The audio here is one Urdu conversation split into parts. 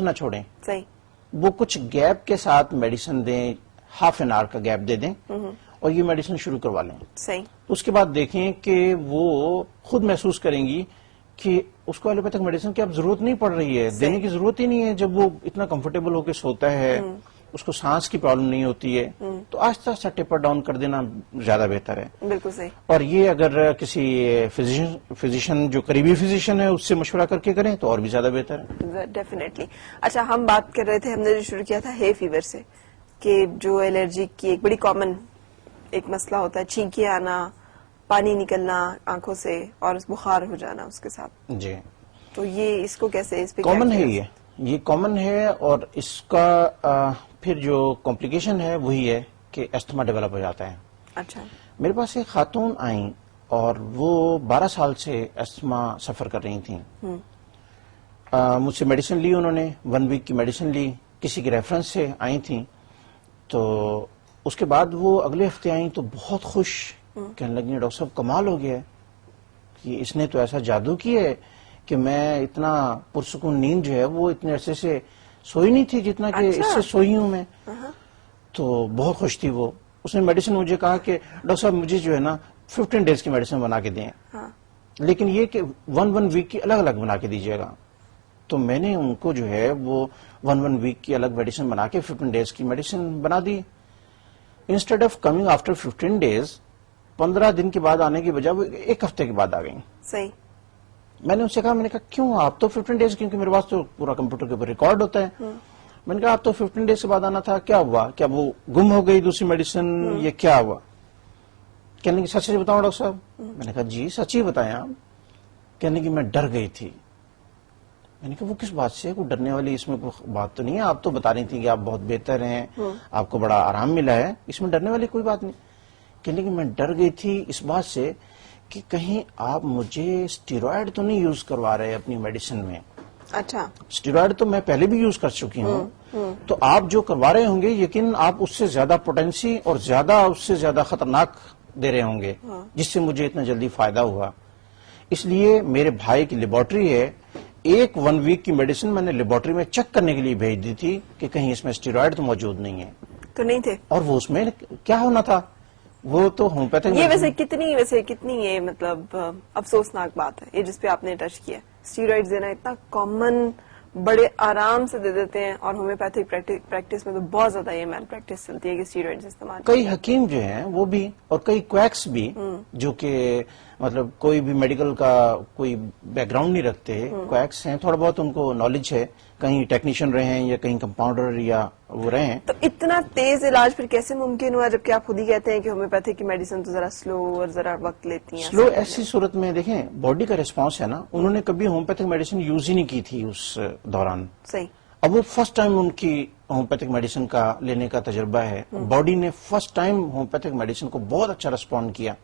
نہ چھوڑیں, صحیح, وہ کچھ گیپ کے ساتھ میڈیسن دیں, ہاف این آور کا گیپ دے دیں اور یہ میڈیسن شروع کروا لیں. صحیح, اس کے بعد دیکھیں کہ وہ خود محسوس کریں گی کہ اس کو ایلوپیتھک میڈیسن کی اب ضرورت نہیں پڑ رہی ہے, دینے کی ضرورت ہی نہیں ہے. جب وہ اتنا کمفرٹیبل ہو کے سوتا ہے, اس کو سانس کی پرابلم نہیں ہوتی ہے, تو آہستہ آہستہ ٹیپر ڈاؤن کر دینا زیادہ بہتر ہے. بالکل صحیح. اور یہ اگر کسی فزیشین جو قریبی فزیشین ہے اس سے مشورہ کر کے کریں تو اور بھی زیادہ بہتر ہے. ڈیفینیٹلی. اچھا, ہم بات کر رہے تھے, ہم نے جو شروع کیا تھا ہے فیور سے, کہ جو الرجی کی ایک بڑی کامن ایک مسئلہ ہوتا ہے, چھینکیں آنا, پانی نکلنا آنکھوں سے اور بخار ہو جانا اس کے ساتھ. جی, تو یہ اس کو کیسے, اس پہ کامن ہے, یہ کامن ہے. اور اس کا پھر جو کمپلیکیشن ہے وہی ہے کہ استھما ڈیولپ ہو جاتا ہے. اچھا, میرے پاس ایک خاتون آئیں اور وہ 12 سال سے استھما سفر کر رہی تھیں. مجھ سے میڈیسن لی انہوں نے, 1 ویک کی میڈیسن لی, کسی کی ریفرنس سے آئی تھیں. تو اس کے بعد وہ اگلے ہفتے آئیں تو بہت خوش, کہنے لگی ڈاکٹر صاحب کمال ہو گیا ہے کہ اس نے تو ایسا جادو کیا ہے کہ میں اتنا پرسکون نیند جو ہے وہ اتنے عرصے سے سوئی نہیں تھی جتنا کہ اس سے سوئی ہوں میں. تو بہت خوش تھی وہ. اس نے میڈیسن مجھے کہا کہ ڈاکٹر صاحب مجھے جو ہے نا 15 ڈیز کی میڈیسن بنا کے دیں, لیکن یہ کہ 1 ویک کی الگ الگ بنا کے دیجیے گا. تو میں نے ان کو جو ہے وہ 1 ویک کی الگ میڈیسن بنا کے 15 ڈیز کی میڈیسن بنا دی. Instead of coming after 15 days, 15 دن کے بعد آنے کی بجائے وہ 1 ہفتے کے بعد آ گئیں. صحیح. میں نے ان سے کہا, میں نے کہا کیوں آپ تو 15 ڈیز, کیونکہ میرے پاس تو پورا کمپیوٹر کے اوپر ریکارڈ ہوتا ہے. میں نے کہا آپ تو 15 ڈیز کے بعد آنا تھا, کیا ہوا, کیا وہ گم ہو گئی دوسری میڈیسن, یہ کیا ہوا؟ کہنے کی سچ بتاؤں ڈاکٹر صاحب. میں نے کہا جی سچ ہی بتائیں آپ. کہنے کی میں ڈر گئی تھی. میں نے کہا وہ کس بات سے, کوئی ڈرنے والی اس میں کوئی بات تو نہیں ہے, آپ تو بتا رہی تھی کہ آپ بہت بہتر ہیں, آپ کو بڑا آرام ملا ہے, اس میں ڈرنے والی کوئی بات نہیں. کہنے کی میں ڈر گئی تھی اس بات سے کہ کہیں آپ مجھے اسٹیرائڈ تو نہیں یوز کروا رہے اپنی میڈیسن میں. اچھا, اسٹیرائڈ تو میں پہلے بھی یوز کر چکی ہوں, تو آپ جو کروا رہے ہوں گے یقین آپ اس سے زیادہ پوٹینسی اور اس سے زیادہ خطرناک دے رہے ہوں گے, جس سے مجھے اتنا جلدی فائدہ ہوا. اس لیے میرے بھائی کی لیبارٹری ہے, 1 ویک کی میڈیسن میں نے لیبارٹری میں چیک کرنے کے لیے بھیج دی تھی کہ کہیں اس میں اسٹیرائڈ تو موجود نہیں ہے. تو نہیں تھے, اور وہ اس میں کیا ہونا تھا, وہ تو ہومیوپیتھک. یہ ویسے کتنی یہ مطلب افسوسناک بات ہے یہ جس پہ آپ نے ٹچ کیا. اسٹیرائڈز دینا اتنا کامن, بڑے آرام سے دے دیتے ہیں, اور ہومیوپیتھک پریکٹس میں تو بہت زیادہ یہ مین پریکٹس چلتی ہے کہ اسٹیرائڈز استعمال. کئی حکیم جو ہیں وہ بھی, اور کئی کویکس بھی, جو کہ مطلب کوئی بھی میڈیکل کا کوئی بیک گراؤنڈ نہیں رکھتے, کویکس ہیں, تھوڑا بہت ان کو نالج ہے, کہیں ٹیکنیشین رہے ہیں یا کہیں کمپاؤنڈر یا وہ رہے ہیں. تو اتنا تیز علاج پھر کیسے ممکن ہوا جبکہ آپ خود ہی کہتے ہیں کہ ہومیوپیتھک کی میڈیسن تو ذرا سلو اور ذرا وقت لیتی ہیں. سلو ایسی صورت میں دیکھیں باڈی کا ریسپانس ہے نا, انہوں نے کبھی ہومیوپیتھک میڈیسن یوز ہی نہیں کی تھی اس دوران. صحیح. اب وہ فرسٹ ٹائم ان کی ہومیوپیتھک میڈیسن کا لینے کا تجربہ ہے, باڈی نے فرسٹ ٹائم ہومیوپیتھک میڈیسن کو بہت اچھا ریسپونڈ کیا.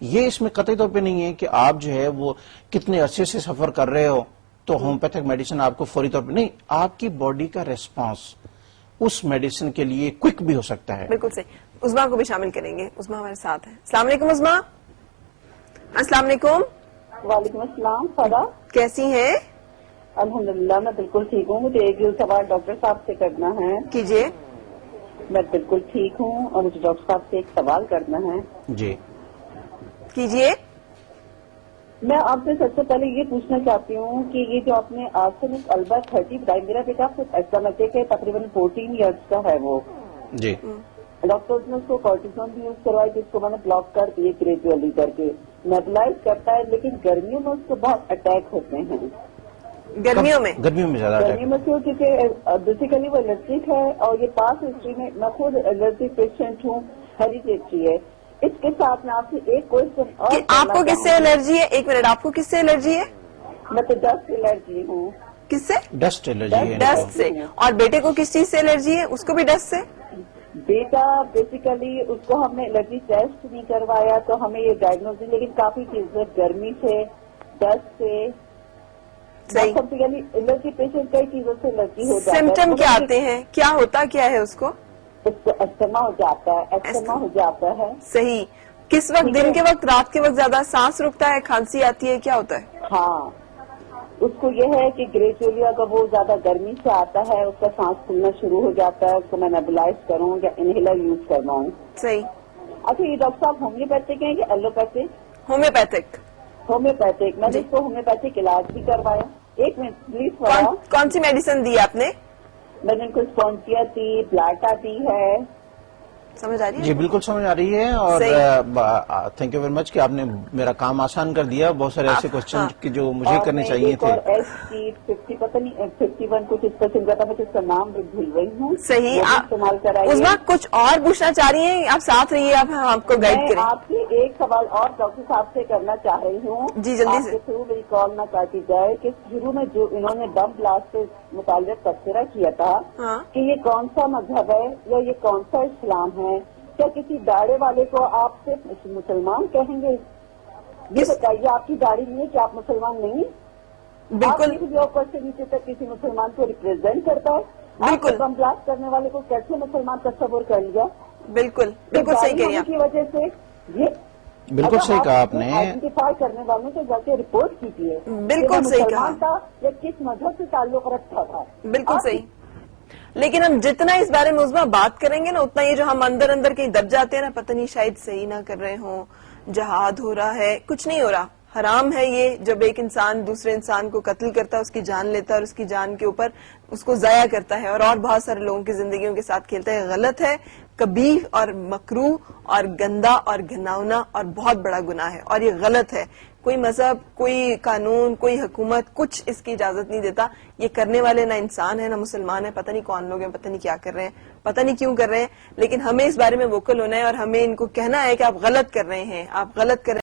یہ اس میں قطعی طور پہ نہیں ہے کہ آپ جو ہے وہ کتنے عرصے سے سفر کر رہے ہو تو ہومیوپیتھک میڈیسن آپ کو فوری طور پہ نہیں, آپ کی باڈی کا ریسپانس اس میڈیسن کے لیے کوئک بھی ہو سکتا ہے. بالکل صحیح. عظما کو بھی شامل کریں گے, عظما ہمارے ساتھ ہے. السلام علیکم عظما. السلام علیکم. وعلیکم السلام. فدا, کیسی ہیں؟ الحمدللہ میں بالکل ٹھیک ہوں. مجھے ایک سوال ڈاکٹر صاحب سے کرنا ہے. کیجیے. میں بالکل ٹھیک ہوں اور مجھے ڈاکٹر صاحب سے ایک سوال کرنا ہے. جی کیجیے. میں آپ سے سب سے پہلے یہ پوچھنا چاہتی ہوں کہ یہ جو آپ نے آرسینک البا 30 بتائی, میرا بیٹا ایسٹمیٹک ہے, تقریباً 14 ایئرس کا ہے وہ. جی. ڈاکٹر نے اس کو کارٹیزون بھی یوز کروائی جس کو میں نے بلاک کر دیے گریجولی کر کے. نیبلائز کرتا ہے لیکن گرمیوں میں اس کو بہت اٹیک ہوتے ہیں. گرمیوں میں زیادہ گرمیوں میں کیونکہ بیسیکلی وہ الرجک ہے, اور یہ پاس ہسٹری میں خود الرجی پیشنٹ ہوں, ہیریڈیٹری ہے. اس کے ساتھ میں آپ سے ایک کوشچن اور, آپ کو کس سے الرجی ہے؟ 1 منٹ, آپ کو کس سے الرجی ہے؟ میں تو ڈسٹ الرجی ہوں. کس سے؟ ڈسٹ الرجی ہے. ڈسٹ سے. اور بیٹے کو کس چیز سے الرجی ہے؟ اس کو بھی ڈسٹ سے. بیٹا بیسیکلی اس کو ہم نے الرجی ٹیسٹ نہیں کروایا تو ہمیں یہ ڈائگنوز نہیں, لیکن کافی چیزیں گرمی سے, ڈسٹ سے. الرجی پیشنٹ کئی چیزوں سے الرجی ہو جاتا ہے. سمٹم کیا آتے ہیں, کیا ہوتا کیا ہے اس کو؟ اس کو استما ہو جاتا ہے, ایکسما ہو جاتا ہے. صحیح. کس وقت, دن کے وقت, رات کے وقت زیادہ سانس رکتا ہے, کھانسی آتی ہے, کیا ہوتا ہے؟ ہاں, اس کو یہ ہے کہ گریجولی اگر وہ زیادہ گرمی سے آتا ہے، اس کا سانس پھولنا شروع ہو جاتا ہے، اس کو میں نیبولائز کروں یا انہیلر یوز کرواؤں؟ صحیح. اچھا، یہ ڈاکٹر صاحب ہومیوپیتھک ہیں کہ ایلوپیتھک؟ ہومیوپیتھک. ہومیوپیتھک. میں نے اس کو ہومیوپیتھک علاج بھی کروایا. ایک منٹ پلیز تھوڑا. کون سی میڈیسن دی آپ نے؟ میں نے ان کو اسپونچیا دی، بلاٹا دی ہے. سمجھ آ رہی ہے؟ جی بالکل سمجھ آ رہی ہے، اور تھینک یو ویری مچ کہ آپ نے میرا کام آسان کر دیا. بہت سارے ایسے کوشچن کہ جو مجھے کرنے چاہیے تھے. اور ایس ٹی 50 پتہ نہیں 51 کچھ اس قسم کا تھا، میں اس کا نام بھول رہی ہوں. صحیح. وہ بھی استعمال کرائیے. اس وقت کچھ اور پوچھنا چاہ رہی ہیں؟ آپ ساتھ رہیے، آپ کو گائڈ میں کریں. آپ سے ایک سوال اور ڈاکٹر صاحب سے کرنا چاہ رہی ہوں. جی جلدی آپ سے. کے تھرو میری کال نہ کاٹی جائے کہ شروع میں جو انہوں نے ڈم بلاسٹ سے متعلق تبصرہ کیا تھا ہاں. کہ یہ کون سا مذہب ہے یا یہ کون سا اسلام ہے، کیا کسی داڑھی والے کو آپ صرف مسلمان کہیں گے؟ یہ بتائیے، آپ کی داڑھی نہیں ہے کہ آپ مسلمان نہیں؟ بالکل جو اوپر سے نیچے تک کسی مسلمان کو ریپرزینٹ کرتا ہے. بالکل. بم بلاسٹ کرنے والے کو کیسے مسلمان تصور کر لیا؟ بالکل بالکل صحیح کہہ رہی ہیں کی وجہ سے یہ بالکل صحیح کہا آپ نے. آئیڈینٹیفائی کرنے والوں سے جا کے رپورٹ کیجیے. بالکل صحیح کہا. مسلمان تھا یا کس مذہب سے تعلق رکھتا تھا. بالکل صحیح. لیکن ہم جتنا اس بارے میں عظمیٰ بات کریں گے نا، اتنا یہ جو ہم اندر اندر کہیں دب جاتے ہیں نا، پتہ نہیں شاید صحیح نہ کر رہے ہوں، جہاد ہو رہا ہے. کچھ نہیں ہو رہا. حرام ہے یہ جب ایک انسان دوسرے انسان کو قتل کرتا ہے، اس کی جان لیتا ہے اور اس کی جان کے اوپر اس کو ضائع کرتا ہے اور بہت سارے لوگوں کی زندگیوں کے ساتھ کھیلتا ہے. غلط ہے، کبیح اور مکروہ اور گندا اور گھناؤنا اور بہت بڑا گناہ ہے، اور یہ غلط ہے. کوئی مذہب، کوئی قانون، کوئی حکومت کچھ اس کی اجازت نہیں دیتا. یہ کرنے والے نہ انسان ہے نہ مسلمان ہے. پتہ نہیں کون لوگ ہیں، پتہ نہیں کیا کر رہے ہیں، پتہ نہیں کیوں کر رہے ہیں. لیکن ہمیں اس بارے میں ووکل ہونا ہے اور ہمیں ان کو کہنا ہے کہ آپ غلط کر رہے ہیں، آپ غلط کر رہے ہیں.